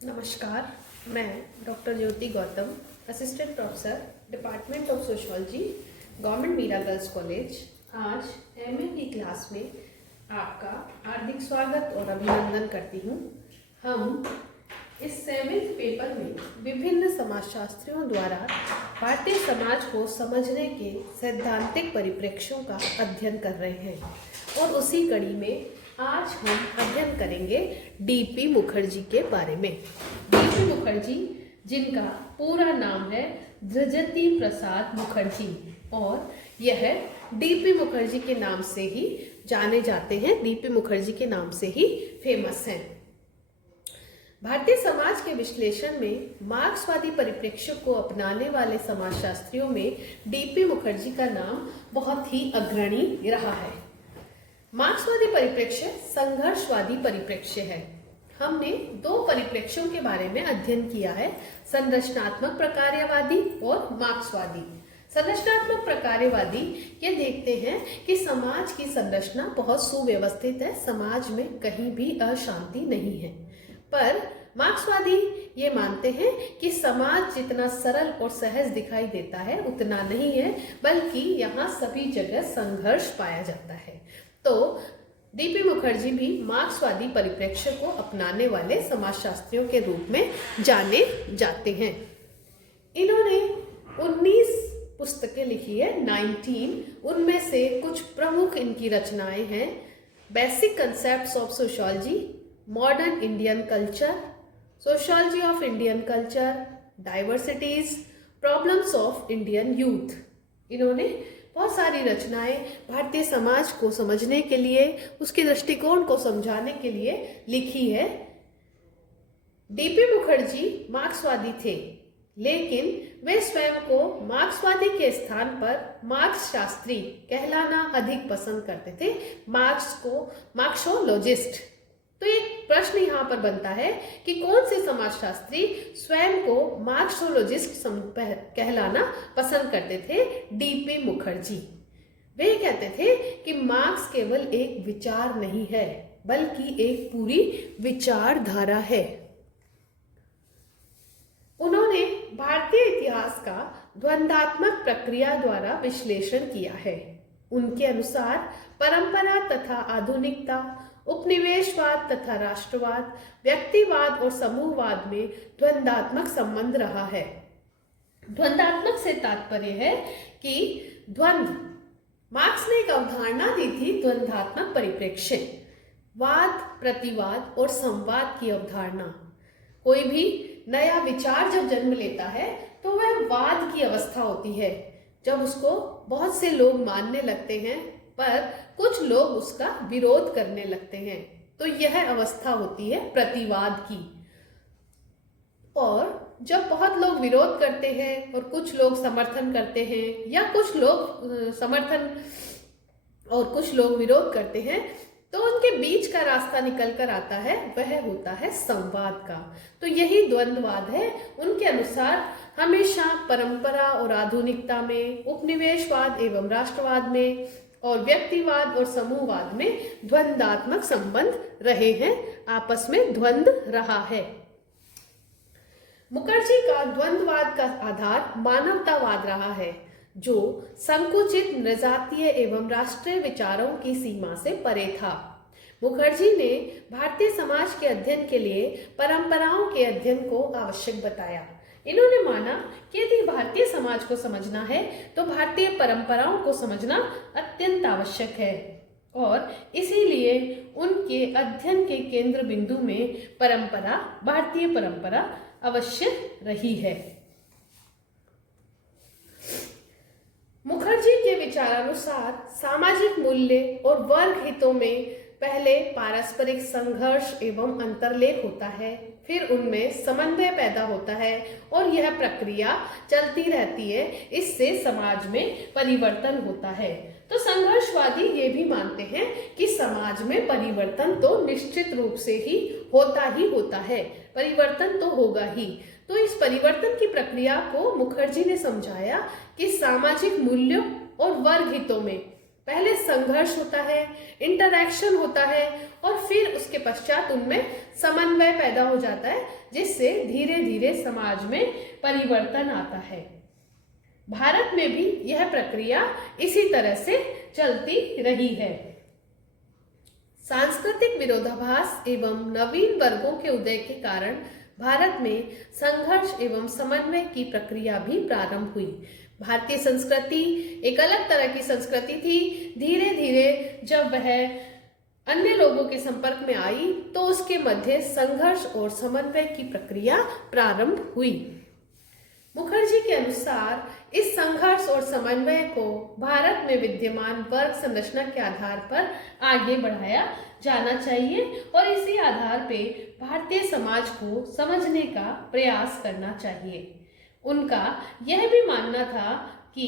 नमस्कार, मैं doctor Jyoti Gautam, assistant professor, department of sociology, government Meera girls college. आज एमए की क्लास में आपका हार्दिक स्वागत और अभिनंदन करती हूँ। हम इस 7th पेपर में विभिन्न समाजशास्त्रियों द्वारा भारतीय समाज को समझने के सैद्धांतिक परिप्रेक्ष्यों का अध्ययन कर रहे हैं और उसी कड़ी में आज हम अध्ययन करेंगे डीपी मुखर्जी के बारे में। डीपी मुखर्जी, जिनका पूरा नाम है धृजति प्रसाद मुखर्जी, और यह डीपी मुखर्जी के नाम से ही जाने जाते हैं, डीपी मुखर्जी के नाम से ही फेमस हैं। भारतीय समाज के विश्लेषण में मार्क्सवादी परिप्रेक्ष्य को अपनाने वाले समाजशास्त्रियों में डीपी मुखर्जी का नाम बहुत ही अग्रणी रहा है। मार्क्सवादी परिप्रेक्ष्य संघर्षवादी परिप्रेक्ष्य है। हमने दो परिप्रेक्ष्यों के बारे में अध्ययन किया है, संरचनात्मक प्रकार्यवादी और मार्क्सवादी। संरचनात्मक प्रकार्यवादी ये देखते हैं कि समाज की संरचना बहुत सुव्यवस्थित है, समाज में कहीं भी अशांति नहीं है। पर मार्क्सवादी ये मानते हैं कि समाज जितना सरल और सहज दिखाई देता है उतना नहीं है, बल्कि यहाँ सभी जगह संघर्ष पाया जाता है। तो डीपी मुखर्जी भी मार्क्सवादी परिप्रेक्ष्य को अपनाने वाले समाजशास्त्रियों के रूप में जाने जाते हैं। इन्होंने 19 पुस्तकें लिखी है, 19। उनमें से कुछ प्रमुख इनकी रचनाएं हैं: basic concepts of sociology, modern Indian culture, sociology of Indian culture, diversities, problems of Indian youth. इन्होंने बहुत सारी रचनाएं भारतीय समाज को समझने के लिए, उसके दृष्टिकोण को समझाने के लिए लिखी है। डीपी मुखर्जी मार्क्सवादी थे, लेकिन वे स्वयं को मार्क्सवादी के स्थान पर मार्क्स शास्त्री कहलाना अधिक पसंद करते थे, मार्क्स को मार्क्सोलॉजिस्ट। तो एक प्रश्न यहाँ पर बनता है कि कौन से समाजशास्त्री स्वयं को मार्क्सोलॉजिस्ट कहलाना पसंद करते थे? डीपी मुखर्जी। वे कहते थे कि मार्क्स केवल एक विचार नहीं है, बल्कि एक पूरी विचारधारा है। उन्होंने भारतीय इतिहास का द्वंद्वात्मक प्रक्रिया द्वारा विश्लेषण किया है। उनके अनुसार परंपरा तथा आधुनिकता, उपनिवेशवाद तथा राष्ट्रवाद, व्यक्तिवाद और समूहवाद में द्वंद्वात्मक संबंध रहा है। द्वंद्वात्मक से तात्पर्य है कि द्वंद्व, मार्क्स ने एक अवधारणा दी थी द्वंद्वात्मक परिप्रेक्ष्य, वाद, प्रतिवाद और संवाद की अवधारणा। कोई भी नया विचार जब जन्म लेता है तो वह वाद की अवस्था होती है, जब उसको बहुत से लोग मानने लगते हैं पर कुछ लोग उसका विरोध करने लगते हैं, तो यह अवस्था होती है प्रतिवाद की। और जब बहुत लोग विरोध करते हैं और कुछ लोग समर्थन करते हैं, या कुछ लोग समर्थन और कुछ लोग विरोध करते हैं, तो उनके बीच का रास्ता निकल कर आता है, वह होता है संवाद का। तो यही द्वंद्ववाद है। उनके अनुसार हमेशा परंपरा और आधुनिकता में, उपनिवेशवाद एवं राष्ट्रवाद में और व्यक्तिवाद और समूहवाद में द्वंद्वात्मक संबंध रहे हैं, आपस में द्वंद्व रहा है। मुखर्जी का द्वंद्ववाद का आधार मानवतावाद रहा है, जो संकुचित नृजातीय एवं राष्ट्रीय विचारों की सीमा से परे था। मुखर्जी ने भारतीय समाज के अध्ययन के लिए परंपराओं के अध्ययन को आवश्यक बताया। इन्होंने माना कि यदि भारतीय समाज को समझना है तो भारतीय परंपराओं को समझना अत्यंत आवश्यक है, और इसीलिए उनके अध्ययन के केंद्र बिंदु में परंपरा, भारतीय परंपरा अवश्य रही है। मुखर्जी के विचारानुसार सामाजिक मूल्य और वर्ग हितों में पहले पारस्परिक संघर्ष एवं अंतर्लेप होता है, फिर उनमें समन्वय पैदा होता है और यह प्रक्रिया चलती रहती है। इससे समाज में परिवर्तन होता है। तो संघर्षवादी ये भी मानते हैं कि समाज में परिवर्तन तो निश्चित रूप से ही होता है, परिवर्तन तो होगा ही। तो इस परिवर्तन की प्रक्रिया को मुखर्जी ने समझाया कि सामाजिक मूल्यों और वर्ग हितों में पहले संघर्ष होता है, इंटरैक्शन होता है और फिर उसके पश्चात उनमें समन्वय पैदा हो जाता है, जिससे धीरे धीरे समाज में परिवर्तन आता है। भारत में भी यह प्रक्रिया इसी तरह से चलती रही है। सांस्कृतिक विरोधाभास एवं नवीन वर्गों के उदय के कारण भारत में संघर्ष एवं समन्वय की प्रक्रिया भी प्रारंभ हुई। भारतीय संस्कृति एक अलग तरह की संस्कृति थी। धीरे धीरे जब वह अन्य लोगों के संपर्क में आई तो उसके मध्य संघर्ष और समन्वय की प्रक्रिया प्रारंभ हुई। मुखर्जी के अनुसार इस संघर्ष और समन्वय को भारत में विद्यमान वर्ग संरचना के आधार पर आगे बढ़ाया जाना चाहिए और इसी आधार पे भारतीय समाज को समझने का प्रयास करना चाहिए। उनका यह भी मानना था कि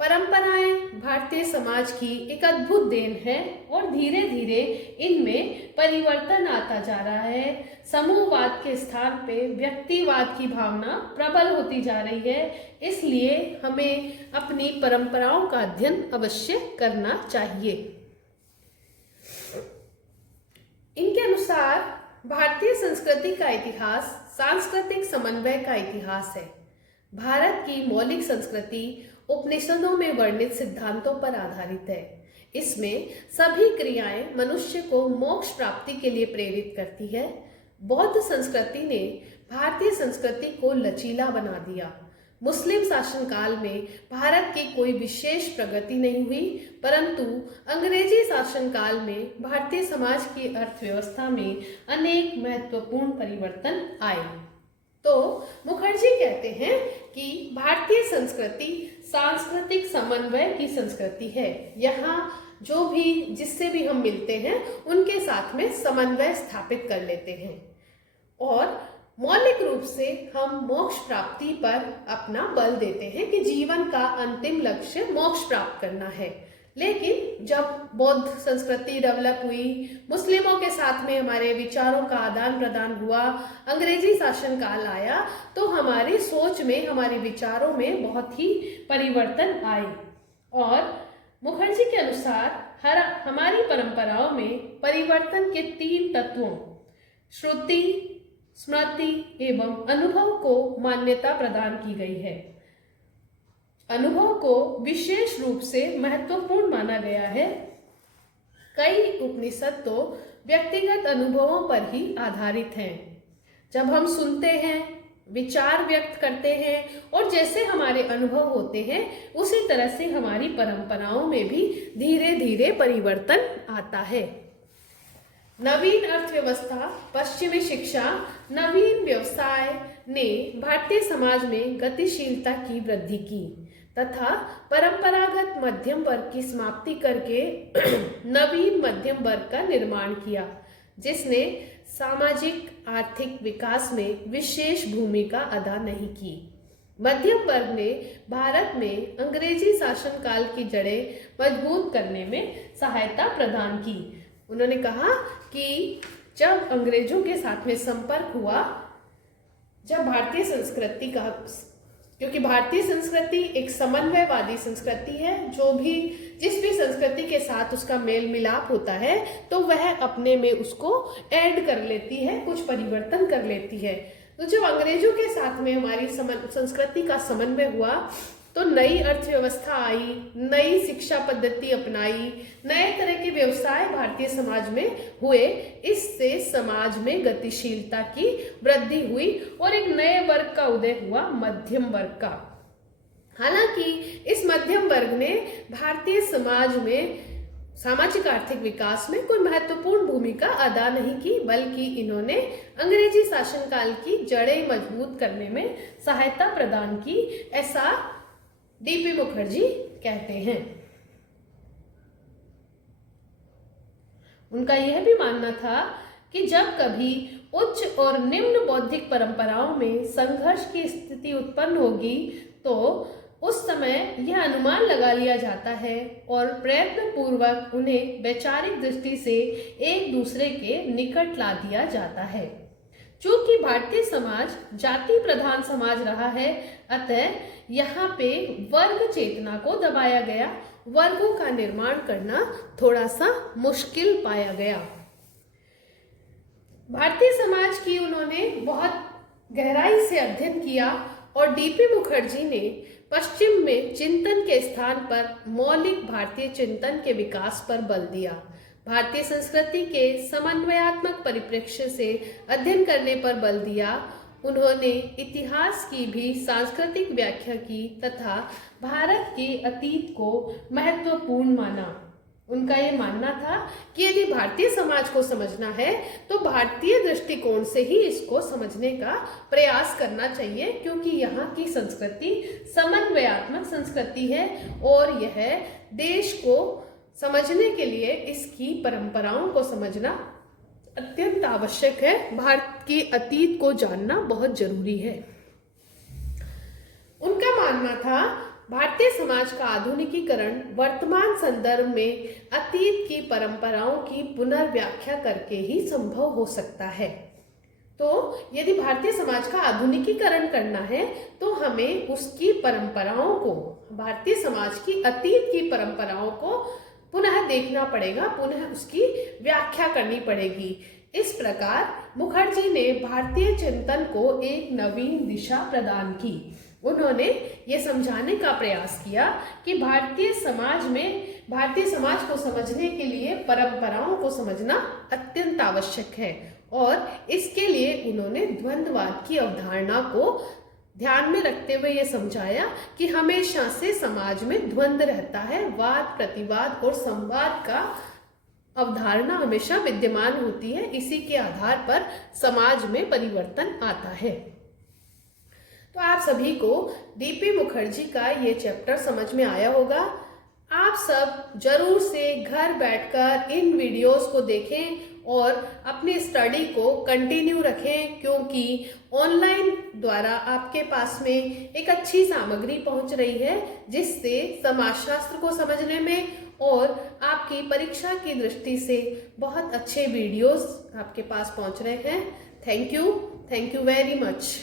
परंपराएं भारतीय समाज की एक अद्भुत देन है और धीरे धीरे इनमें परिवर्तन आता जा रहा है। समूहवाद के स्थान पे व्यक्तिवाद की भावना प्रबल होती जा रही है, इसलिए हमें अपनी परंपराओं का अध्ययन अवश्य करना चाहिए। इनके अनुसार भारतीय संस्कृति का इतिहास सांस्कृतिक समन्वय का इतिहास है। भारत की मौलिक संस्कृति उपनिषदों में वर्णित सिद्धांतों पर आधारित है। इसमें सभी क्रियाएं मनुष्य को मोक्ष प्राप्ति के लिए प्रेरित करती है। बौद्ध संस्कृति ने भारतीय संस्कृति को लचीला बना दिया। मुस्लिम शासनकाल में भारत की कोई विशेष प्रगति नहीं हुई, परंतु अंग्रेजी शासनकाल में भारतीय समाज की अर्थव्यवस्था में अनेक महत्वपूर्ण परिवर्तन आए। तो मुखर्जी कहते हैं कि भारतीय संस्कृति सांस्कृतिक समन्वय की संस्कृति है। यहाँ जो भी जिससे भी हम मिलते हैं उनके साथ में समन्वय स्थापित कर लेते हैं और मौलिक रूप से हम मोक्ष प्राप्ति पर अपना बल देते हैं कि जीवन का अंतिम लक्ष्य मोक्ष प्राप्त करना है। लेकिन जब बौद्ध संस्कृति डेवलप हुई, मुस्लिमों के साथ में हमारे विचारों का आदान प्रदान हुआ, अंग्रेजी शासन काल आया, तो हमारी सोच में, हमारे विचारों में बहुत ही परिवर्तन आए। और मुखर्जी के अनुसार हमारी परंपराओं में परिवर्तन के 3 तत्वों श्रुति, स्मृति एवं अनुभव को मान्यता प्रदान की गई है। अनुभव को विशेष रूप से महत्वपूर्ण माना गया है। कई उपनिषद तो व्यक्तिगत अनुभवों पर ही आधारित हैं। जब हम सुनते हैं, विचार व्यक्त करते हैं और जैसे हमारे अनुभव होते हैं, उसी तरह से हमारी परंपराओं में भी धीरे धीरे परिवर्तन आता है। नवीन अर्थव्यवस्था, पश्चिमी शिक्षा, नवीन व्यवसाय ने भारतीय समाज में गतिशीलता की वृद्धि की तथा परंपरागत मध्यम वर्ग की समाप्ति करके नवीन मध्यम वर्ग का निर्माण किया, जिसने सामाजिक आर्थिक विकास में विशेष भूमिका अदा नहीं की। मध्यम वर्ग ने भारत में अंग्रेजी शासनकाल की जड़ें मजबूत करने में सहायता प्रदान की। उन्होंने कहा कि जब अंग्रेजों के साथ में संपर्क हुआ, जब भारतीय संस्कृति का, क्योंकि भारतीय संस्कृति एक समन्वयवादी संस्कृति है, जिस भी संस्कृति के साथ उसका मेल मिलाप होता है तो वह अपने में उसको ऐड कर लेती है, कुछ परिवर्तन कर लेती है। तो जब अंग्रेजों के साथ में हमारी संस्कृति का समन्वय हुआ तो नई अर्थव्यवस्था आई, नई शिक्षा पद्धति अपनाई, नए तरह के व्यवसाय भारतीय समाज में हुए। इससे समाज में गतिशीलता की वृद्धि हुई और एक नए वर्ग का उदय हुआ, मध्यम वर्ग का। हालांकि इस मध्यम वर्ग ने भारतीय समाज में सामाजिक आर्थिक विकास में कोई महत्वपूर्ण भूमिका अदा नहीं की, बल्कि इन्होंने अंग्रेजी शासनकाल की जड़ें मजबूत करने में सहायता प्रदान की, ऐसा डीपी मुखर्जी कहते हैं। उनका यह भी मानना था कि जब कभी उच्च और निम्न बौद्धिक परंपराओं में संघर्ष की स्थिति उत्पन्न होगी तो उस समय यह अनुमान लगा लिया जाता है और प्रयत्न पूर्वक उन्हें वैचारिक दृष्टि से एक दूसरे के निकट ला दिया जाता है। चूंकि भारतीय समाज जाति प्रधान समाज रहा है, अतः यहाँ पे वर्ग चेतना को दबाया गया, वर्गों का निर्माण करना थोड़ा सा मुश्किल पाया गया। भारतीय समाज की उन्होंने बहुत गहराई से अध्ययन किया और डीपी मुखर्जी ने पश्चिम में चिंतन के स्थान पर मौलिक भारतीय चिंतन के विकास पर बल दिया। भारतीय संस्कृति के समन्वयात्मक परिप्रेक्ष्य से अध्ययन करने पर बल दिया। उन्होंने इतिहास की भी सांस्कृतिक व्याख्या की तथा भारत के अतीत को महत्वपूर्ण माना। उनका ये मानना था कि यदि भारतीय समाज को समझना है तो भारतीय दृष्टिकोण से ही इसको समझने का प्रयास करना चाहिए, क्योंकि यहाँ की संस्कृति समन्वयात्मक संस्कृति है और यह देश को समझने के लिए इसकी परंपराओं को समझना अत्यंत आवश्यक है। भारत के अतीत को जानना बहुत जरूरी है। उनका मानना था भारतीय समाज का आधुनिकीकरण वर्तमान संदर्भ में अतीत की परंपराओं की पुनर्व्याख्या करके ही संभव हो सकता है। तो यदि भारतीय समाज का आधुनिकीकरण करना है तो हमें उसकी परंपराओं को, भारतीय समाज की अतीत की परंपराओं को पुनः देखना पड़ेगा, पुनः उसकी व्याख्या करनी पड़ेगी। इस प्रकार मुखर्जी ने भारतीय चिंतन को एक नवीन दिशा प्रदान की। उन्होंने ये समझाने का प्रयास किया कि भारतीय समाज को समझने के लिए परंपराओं को समझना अत्यंत आवश्यक है और इसके लिए उन्होंने द्वंद्ववाद की अवधारणा को ध्यान में रखते हुए ये समझाया कि हमेशा से समाज में द्वंद्व रहता है, वाद प्रतिवाद और संवाद का अवधारणा हमेशा विद्यमान होती है। इसी के आधार पर समाज में परिवर्तन आता है। तो आप सभी को डीपी मुखर्जी का ये चैप्टर समझ में आया होगा। आप सब जरूर से घर बैठकर इन वीडियोस को देखें और अपनी स्टडी को कंटिन्यू रखें, क्योंकि ऑनलाइन द्वारा आपके पास में एक अच्छी सामग्री पहुंच रही है जिससे समाजशास्त्र को समझने में और आपकी परीक्षा की दृष्टि से बहुत अच्छे वीडियोस आपके पास पहुंच रहे हैं। Thank you very much.